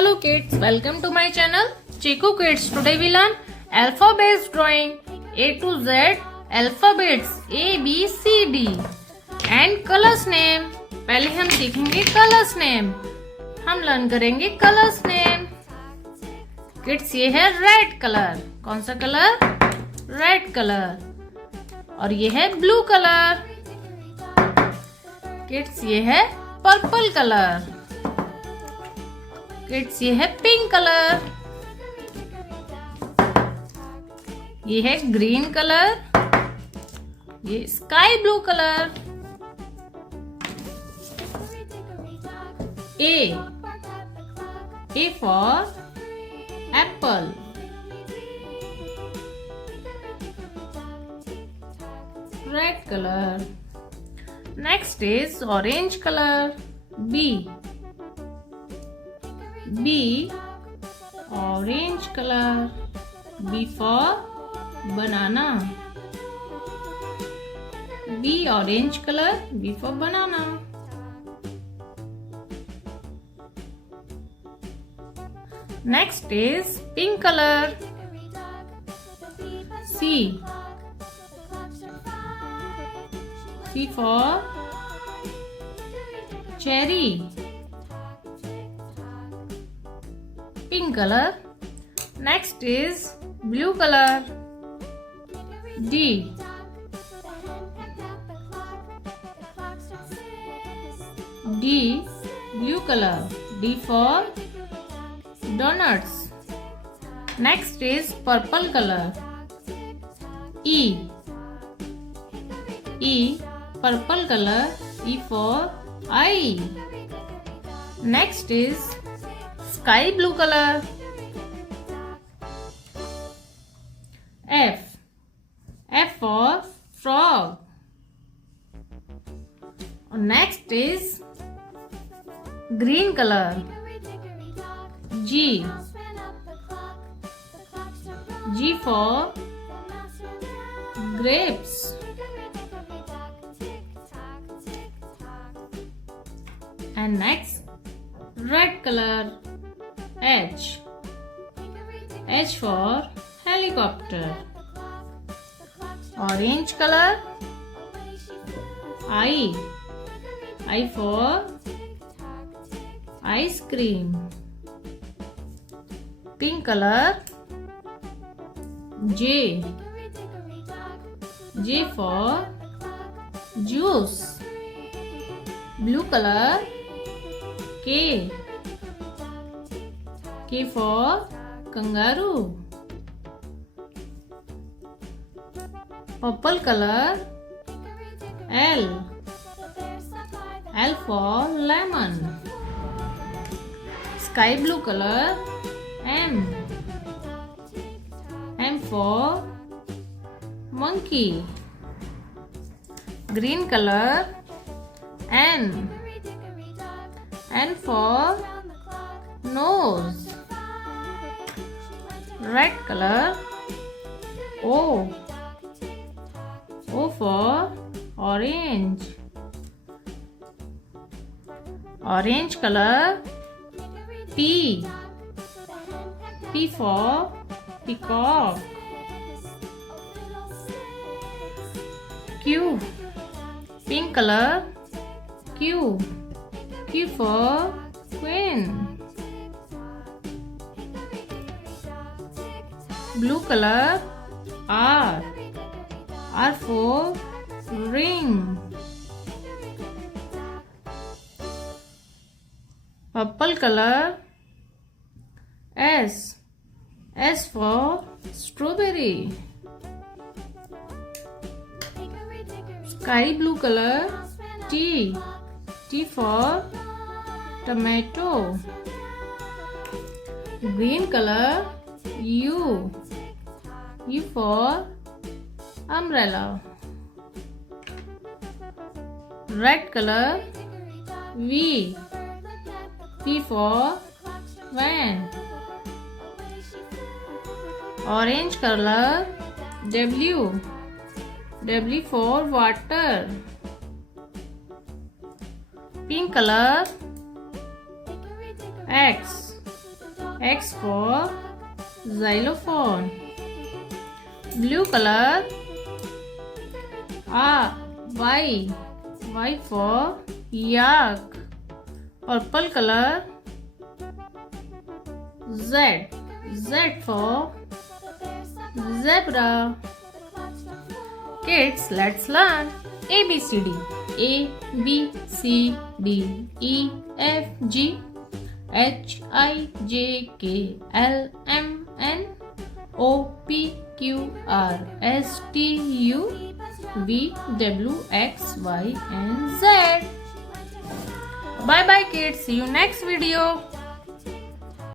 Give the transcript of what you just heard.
Hello kids, welcome to my channel Chikoo Kids. Today we learn alphabet drawing A to Z alphabets A B C D and colors name. पहले हम सीखेंगे colors name. हम learn करेंगे colors name. Kids ये है red colour. कौन सा colour? Red colour. और ये है ब्लू कलर. किड्स ये है पर्पल कलर. किड्स ये है पिंक कलर. ये है ग्रीन कलर. ये sky blue colour. A for apple. Red color. Next is orange color. B orange color. B for banana. B orange color. B for banana. Next is pink color. C for cherry. Pink color. Next is blue color. D blue color. D for donuts. Next is purple color. E purple color. E for eye. Next is sky blue color. F for frog. Next is green color. G for grapes. And next red color. H for helicopter. Orange color. I for ice cream. Pink color. J for juice. Blue color. K for kangaroo. Purple color. L for lemon. Sky blue color. M for monkey. Green color. N for nose. Red color. O for orange. Orange color. P for peacock. Q pink color. Q for queen. Blue color. R for ring. Purple color. S for strawberry. Sky blue color. T for tomato. Green color. U for umbrella. Red color. V for van. Orange color. W for water. Pink color. X X for xylophone. Blue color. Y. Y for yak. Purple color. Z. Z for zebra. Kids, let's learn ABCD. A B C D E F G H I J K L M N O P Q R S T U V W X Y and Z. Bye bye kids. See you next video.